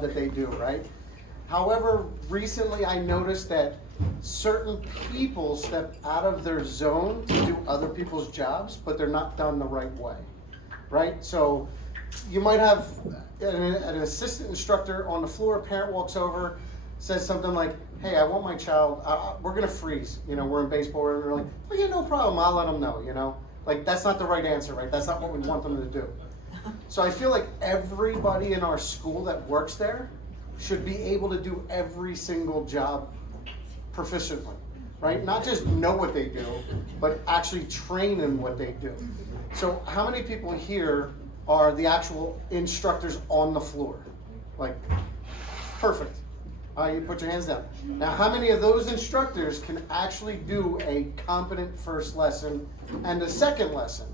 that they do, right? However, recently I noticed that certain people step out of their zone to do other people's jobs, but they're not done the right way, right? So you might have an assistant instructor on the floor, a parent walks over, says something like, hey, I want my child, we're gonna freeze, we're in baseball, and we're like, well, yeah, no problem, I'll let them know, Like, that's not the right answer, right? That's not what we want them to do. So I feel like everybody in our school that works there should be able to do every single job proficiently, right? Not just know what they do, but actually train in what they do. So how many people here are the actual instructors on the floor? Like, perfect. You put your hands down. Now, how many of those instructors can actually do a competent first lesson and a second lesson?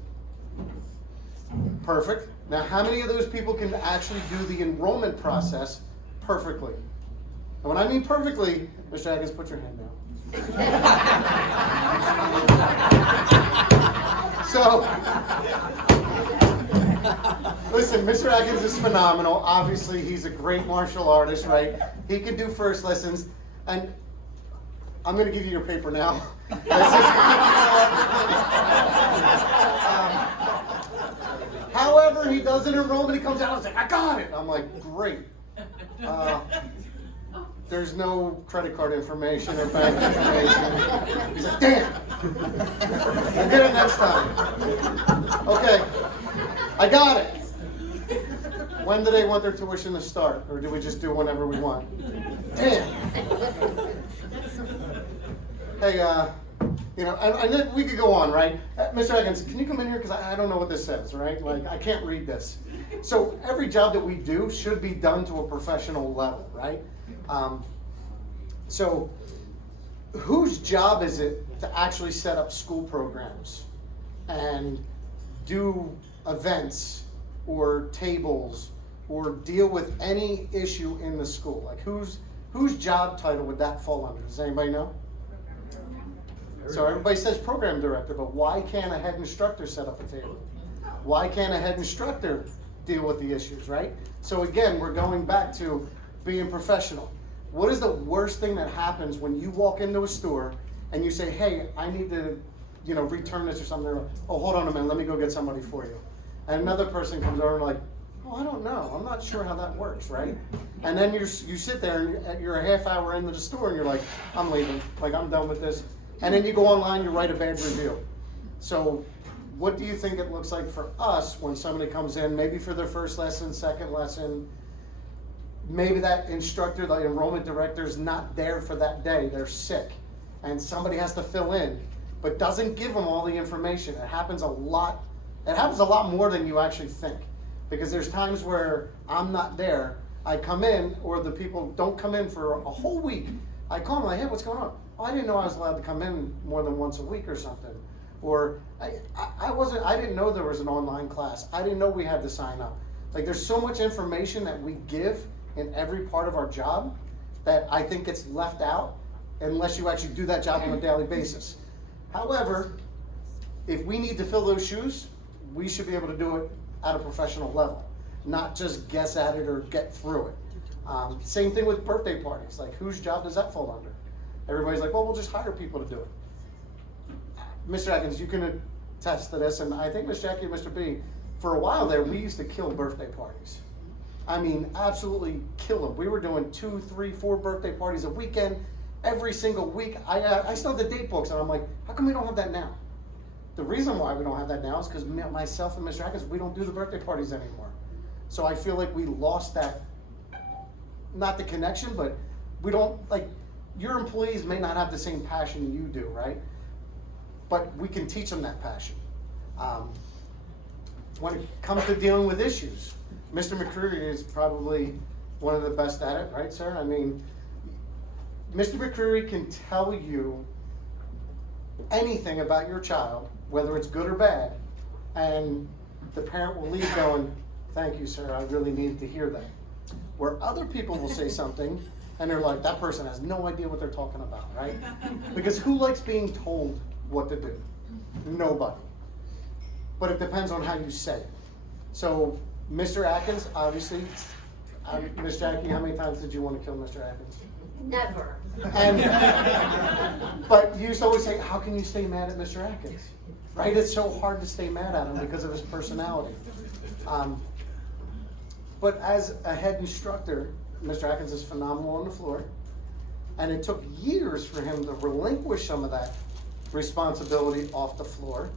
Perfect. Now, how many of those people can actually do the enrollment process perfectly? And when I mean perfectly, Mr. Atkins, put your hand down. So, listen, Mr. Atkins is phenomenal. Obviously, he's a great martial artist, right? He can do first lessons. And I'm going to give you your paper now. However, he does an enrollment, he comes out and says, I got it. I'm like, great. There's no credit card information or bank information. He's like, damn. I'll get it next time. Okay, I got it. When do they want their tuition to start? Or do we just do whenever we want? Damn. Hey, and then we could go on, right? Mr. Atkins, can you come in here? Because I don't know what this says, right? Like, I can't read this. So every job that we do should be done to a professional level, right? So whose job is it to actually set up school programs and do events or tables or deal with any issue in the school? Like, whose job title would that fall under? Does anybody know? So everybody says program director, but why can't a head instructor set up a table? Why can't a head instructor deal with the issues, right? So again, we're going back to being professional. What is the worst thing that happens when you walk into a store and you say, hey, I need to, return this or something? They're like, oh, hold on a minute, let me go get somebody for you. And another person comes over and like, oh, I don't know, I'm not sure how that works, right? And then you sit there and you're a half hour into the store and you're like, I'm leaving, like I'm done with this. And then you go online, you write a bad review. So what do you think it looks like for us when somebody comes in, maybe for their first lesson, second lesson, maybe that instructor, the enrollment director is not there for that day, they're sick, and somebody has to fill in, but doesn't give them all the information. It happens a lot more than you actually think, because there's times where I'm not there, I come in, or the people don't come in for a whole week. I call them like, hey, what's going on? Oh, I didn't know I was allowed to come in more than once a week or something. Or I didn't know there was an online class. I didn't know we had to sign up. Like, there's so much information that we give in every part of our job that I think gets left out unless you actually do that job on a daily basis. However, if we need to fill those shoes, we should be able to do it at a professional level, not just guess at it or get through it. Same thing with birthday parties. Like, whose job does that fall under? Everybody's like, well, we'll just hire people to do it. Mr. Atkins, you can attest to this, and I think Ms. Jackie and Mr. B, for a while there, we used to kill birthday parties. I mean, absolutely kill them. We were doing 2, 3, 4 birthday parties a weekend, every single week. I still have the date books, and I'm like, how come we don't have that now? The reason why we don't have that now is because myself and Mr. Atkins, we don't do the birthday parties anymore. So I feel like we lost that, not the connection, but we don't, like, your employees may not have the same passion you do, right? But we can teach them that passion. When it comes to dealing with issues, Mr. McCreary is probably one of the best at it, right, sir? I mean, Mr. McCreary can tell you anything about your child, whether it's good or bad, and the parent will leave going, thank you, sir, I really needed to hear that. Where other people will say something, and they're like, that person has no idea what they're talking about, right? Because who likes being told what to do? Nobody. But it depends on how you say it. So Mr. Atkins, obviously, Miss Jackie, how many times did you want to kill Mr. Atkins? Never. And, but you used to always say, how can you stay mad at Mr. Atkins? Right? It's so hard to stay mad at him because of his personality. But as a head instructor, Mr. Atkins is phenomenal on the floor. And it took years for him to relinquish some of that responsibility off the floor.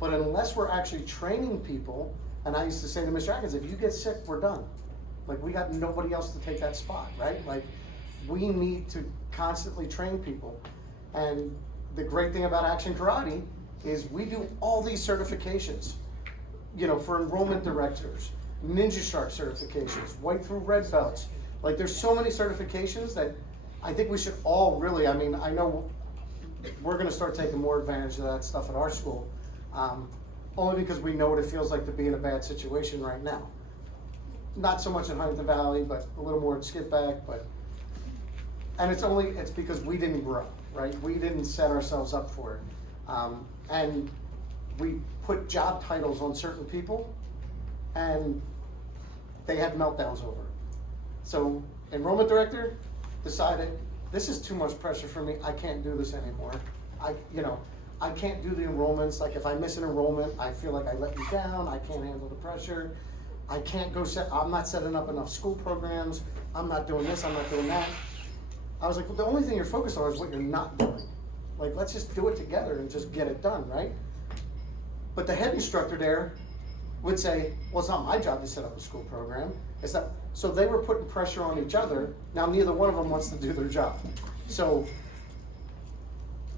But unless we're actually training people, and I used to say to Mr. Atkins, if you get sick, we're done. Like, we got nobody else to take that spot, right? Like, we need to constantly train people. And the great thing about Action Karate is we do all these certifications, you know, for enrollment directors, Ninja Shark certifications, white through red belts. Like, there's so many certifications that I think we should all really, I mean, I know we're gonna start taking more advantage of that stuff at our school, only because we know what it feels like to be in a bad situation right now. Not so much in Huntington Valley, but a little more at Skipback, and it's because we didn't grow, right? We didn't set ourselves up for it. And we put job titles on certain people, and they had meltdowns over it. So enrollment director decided, this is too much pressure for me, I can't do this anymore. I can't do the enrollments. Like, if I miss an enrollment, I feel like I let you down, I can't handle the pressure. I can't go I'm not setting up enough school programs, I'm not doing this, I'm not doing that. I was like, well, the only thing you're focused on is what you're not doing. Like, let's just do it together and just get it done, right? But the head instructor there would say, well, it's not my job to set up a school program. It's not. So they were putting pressure on each other. Now, neither one of them wants to do their job. So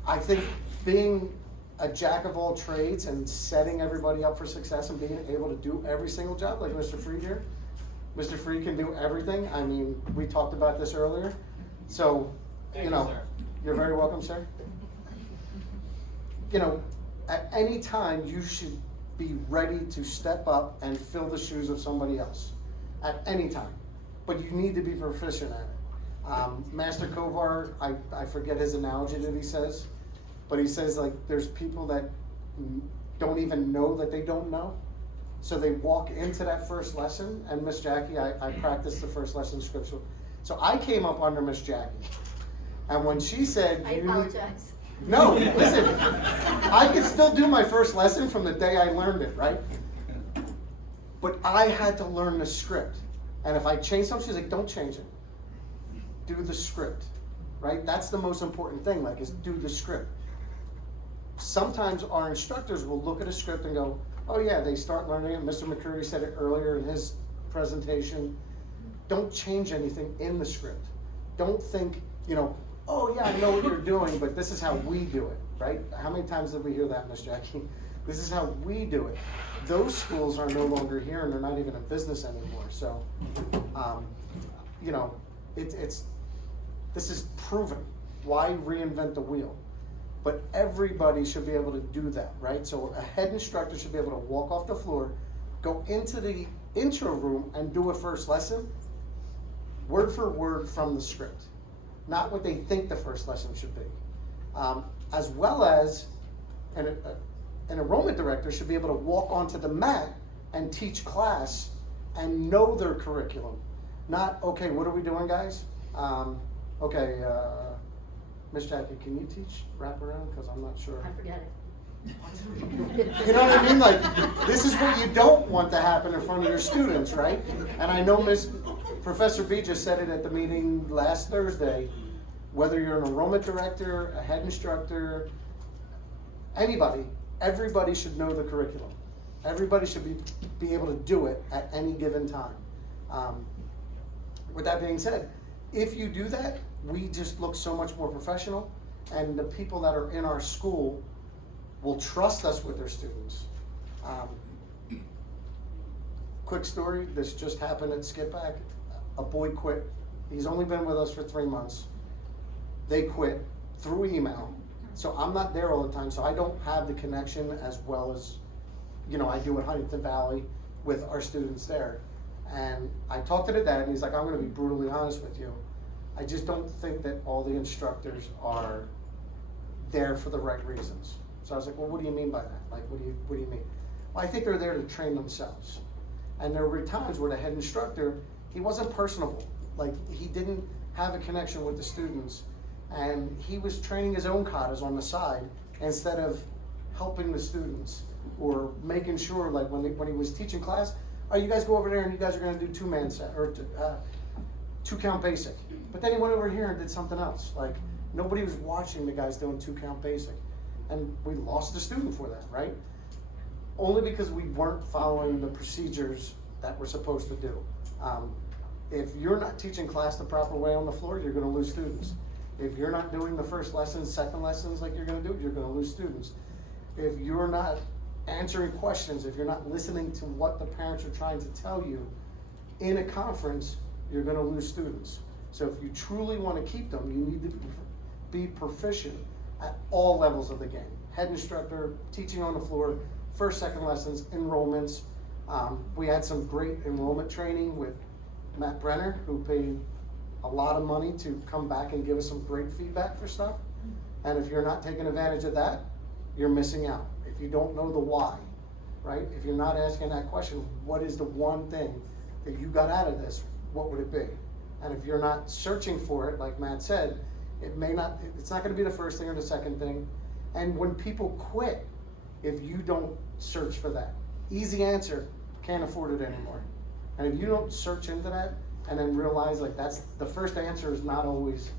I think being a jack of all trades and setting everybody up for success and being able to do every single job, like Mr. Freed here. Mr. Freed can do everything. I mean, we talked about this earlier. So, Thank you, sir. You're very welcome, sir. You know, at any time you should be ready to step up and fill the shoes of somebody else. At any time. But you need to be proficient at it. Master Kovar, I forget his analogy that he says, but he says, like, there's people that don't even know that they don't know. So they walk into that first lesson, and Miss Jackie, I practiced the first lesson scripts. So I came up under Miss Jackie. And when she said, I apologize. No, listen, I could still do my first lesson from the day I learned it, right? But I had to learn the script. And if I change something, she's like, don't change it. Do the script, right? That's the most important thing, like, is do the script. Sometimes our instructors will look at a script and go, oh yeah, they start learning it. Mr. McCurry said it earlier in his presentation. Don't change anything in the script. Don't think, oh yeah, I know what you're doing, but this is how we do it, right? How many times did we hear that, Miss Jackie? This is how we do it. Those schools are no longer here, and they're not even in business anymore. So, this is proven. Why reinvent the wheel? But everybody should be able to do that, right? So a head instructor should be able to walk off the floor, go into the intro room and do a first lesson, word for word from the script. Not what they think the first lesson should be. As well as an enrollment director should be able to walk onto the mat and teach class and know their curriculum. Not, okay, what are we doing, guys? Miss Jackie, can you teach wraparound? Because I'm not sure. I forget it. You know what I mean? Like, this is what you don't want to happen in front of your students, right? And I know Professor B just said it at the meeting last Thursday. Whether you're an enrollment director, a head instructor, anybody, everybody should know the curriculum. Everybody should be able to do it at any given time. With that being said, if you do that, we just look so much more professional, and the people that are in our school will trust us with their students. Quick story, this just happened at Skipback. A boy quit. He's only been with us for 3 months. They quit through email. So I'm not there all the time, so I don't have the connection as well as, I do at Huntington Valley with our students there. And I talked to the dad, and he's like, I'm gonna be brutally honest with you. I just don't think that all the instructors are there for the right reasons. So I was like, well, what do you mean by that? Like, what do you mean? Well, I think they're there to train themselves. And there were times where the head instructor he wasn't personable. Like, he didn't have a connection with the students, and he was training his own katas on the side instead of helping the students or making sure, like, when he was teaching class, all right, you guys go over there and you guys are gonna do two-man set, or two-count basic. But then he went over here and did something else. Like, nobody was watching the guys doing two-count basic. And we lost the student for that, right? Only because we weren't following the procedures that we're supposed to do. If you're not teaching class the proper way on the floor, you're gonna lose students. If you're not doing the first lessons, second lessons like you're gonna do, you're gonna lose students. If you're not answering questions, if you're not listening to what the parents are trying to tell you in a conference, you're gonna lose students. So if you truly wanna keep them, you need to be proficient at all levels of the game. Head instructor, teaching on the floor, first, second lessons, enrollments. We had some great enrollment training with Matt Brenner, who paid a lot of money to come back and give us some great feedback for stuff. And if you're not taking advantage of that, you're missing out. If you don't know the why, right? If you're not asking that question, what is the one thing that you got out of this? What would it be? And if you're not searching for it, like Matt said, it's not gonna be the first thing or the second thing. And when people quit, if you don't search for that, easy answer, can't afford it anymore. And if you don't search into that and then realize, like, that's the first answer is not always,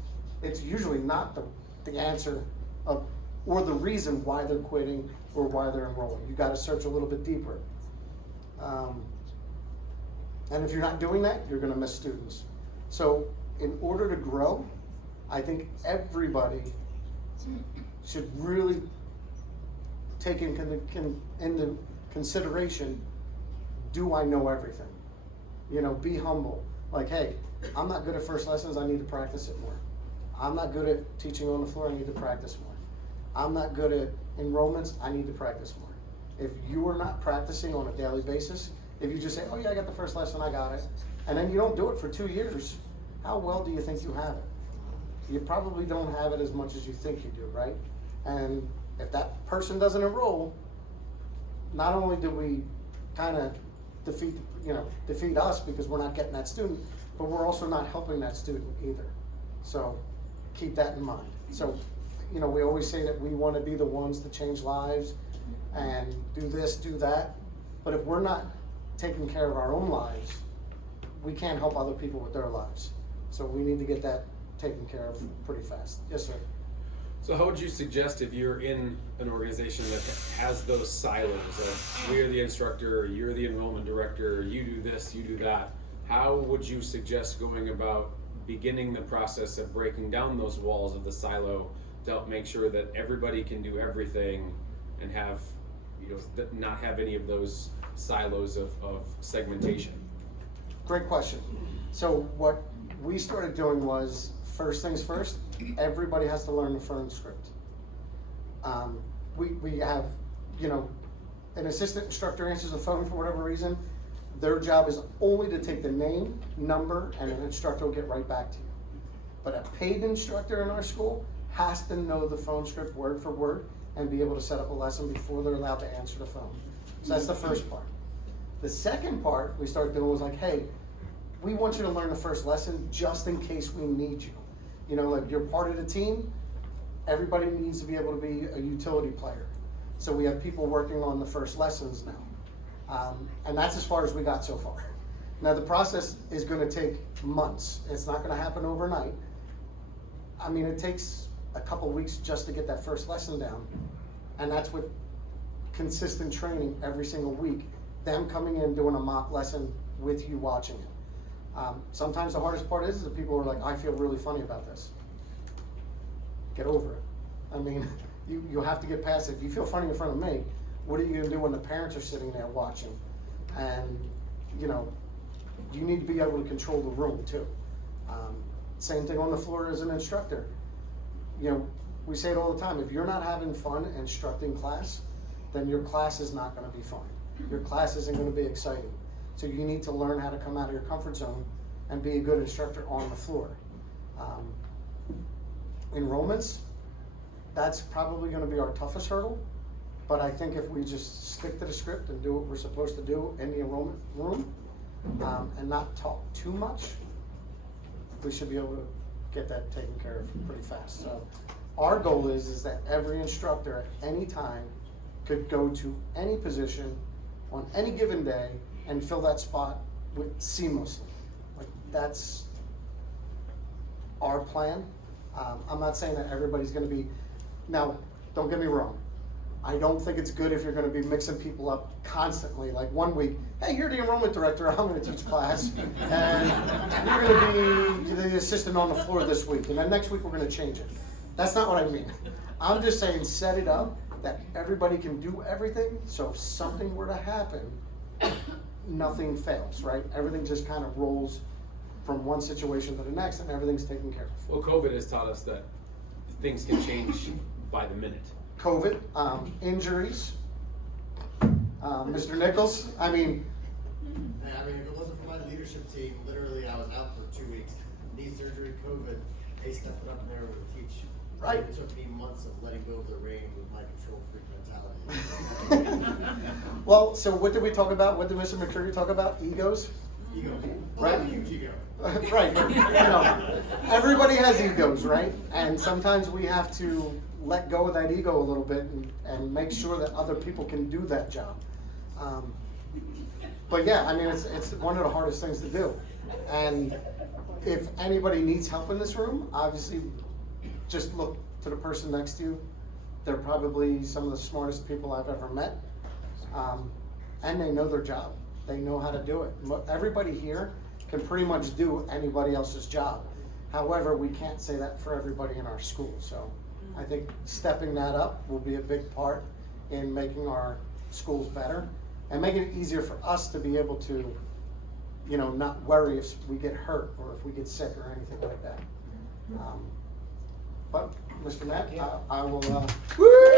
it's usually not the answer of, or the reason why they're quitting or why they're enrolling. You gotta search a little bit deeper. And if you're not doing that, you're gonna miss students. So in order to grow, I think everybody should really take into consideration, do I know everything? You know, be humble. Like, hey, I'm not good at first lessons, I need to practice it more. I'm not good at teaching on the floor, I need to practice more. I'm not good at enrollments, I need to practice more. If you are not practicing on a daily basis, if you just say, oh yeah, I got the first lesson, I got it, and then you don't do it for 2 years, how well do you think you have it? You probably don't have it as much as you think you do, right? And if that person doesn't enroll, not only do we kind of defeat us because we're not getting that student, but we're also not helping that student either. So keep that in mind. So, we always say that we want to be the ones to change lives and do this, do that. But if we're not taking care of our own lives, we can't help other people with their lives. So we need to get that taken care of pretty fast. Yes, sir. So how would you suggest, if you're in an organization that has those silos of we're the instructor, you're the enrollment director, you do this, you do that, how would you suggest going about beginning the process of breaking down those walls of the silo to help make sure that everybody can do everything and have, not have any of those silos of segmentation? Great question. So what we started doing was, first things first, everybody has to learn the phone script. We have, an assistant instructor answers the phone for whatever reason. Their job is only to take the name, number, and an instructor will get right back to you. But a paid instructor in our school has to know the phone script word for word and be able to set up a lesson before they're allowed to answer the phone. So that's the first part. The second part we started doing was like, hey, we want you to learn the first lesson just in case we need you. Like, you're part of the team, everybody needs to be able to be a utility player. So we have people working on the first lessons now. And that's as far as we got so far. Now the process is gonna take months. It's not gonna happen overnight. I mean, it takes a couple weeks just to get that first lesson down. And that's with consistent training every single week. Them coming in, doing a mock lesson with you watching it. Sometimes the hardest part is that people are like, I feel really funny about this. Get over it. I mean, you have to get past it. If you feel funny in front of me, what are you gonna do when the parents are sitting there watching? And, you need to be able to control the room too. Same thing on the floor as an instructor. We say it all the time, if you're not having fun instructing class, then your class is not gonna be fun. Your class isn't gonna be exciting. So you need to learn how to come out of your comfort zone and be a good instructor on the floor. Enrollments, that's probably gonna be our toughest hurdle, but I think if we just stick to the script and do what we're supposed to do in the enrollment room, and not talk too much, we should be able to get that taken care of pretty fast. So our goal is that every instructor at any time could go to any position on any given day and fill that spot seamlessly. Like, that's our plan. I'm not saying that everybody's gonna be, now, don't get me wrong. I don't think it's good if you're gonna be mixing people up constantly. Like one week, hey, you're the enrollment director, I'm gonna teach class. And you're gonna be the assistant on the floor this week. And then next week, we're gonna change it. That's not what I mean. I'm just saying, set it up that everybody can do everything. So if something were to happen, nothing fails, right? Everything just kind of rolls from one situation to the next, and everything's taken care of. Well, COVID has taught us that things can change by the minute. COVID, injuries, Mr. Nichols, I mean, Hey, I mean, if it wasn't for my leadership team, literally I was out for 2 weeks. Knee surgery, COVID, they stepped it up and they were able to teach. Right. It took me months of letting go of the reins with my control freak mentality. well, so what did we talk about? What did Mr. McCreary talk about? Egos? Ego. Right. Oh, huge ego. Right, but, you know, everybody has egos, right? And sometimes we have to let go of that ego a little bit and make sure that other people can do that job. But yeah, I mean, it's one of the hardest things to do. And if anybody needs help in this room, obviously, just look to the person next to you. They're probably some of the smartest people I've ever met. And they know their job. They know how to do it. Everybody here can pretty much do anybody else's job. However, we can't say that for everybody in our school. So I think stepping that up will be a big part in making our schools better and making it easier for us to be able to, you know, not worry if we get hurt or if we get sick or anything like that. But Mr. Matt, I will, woo!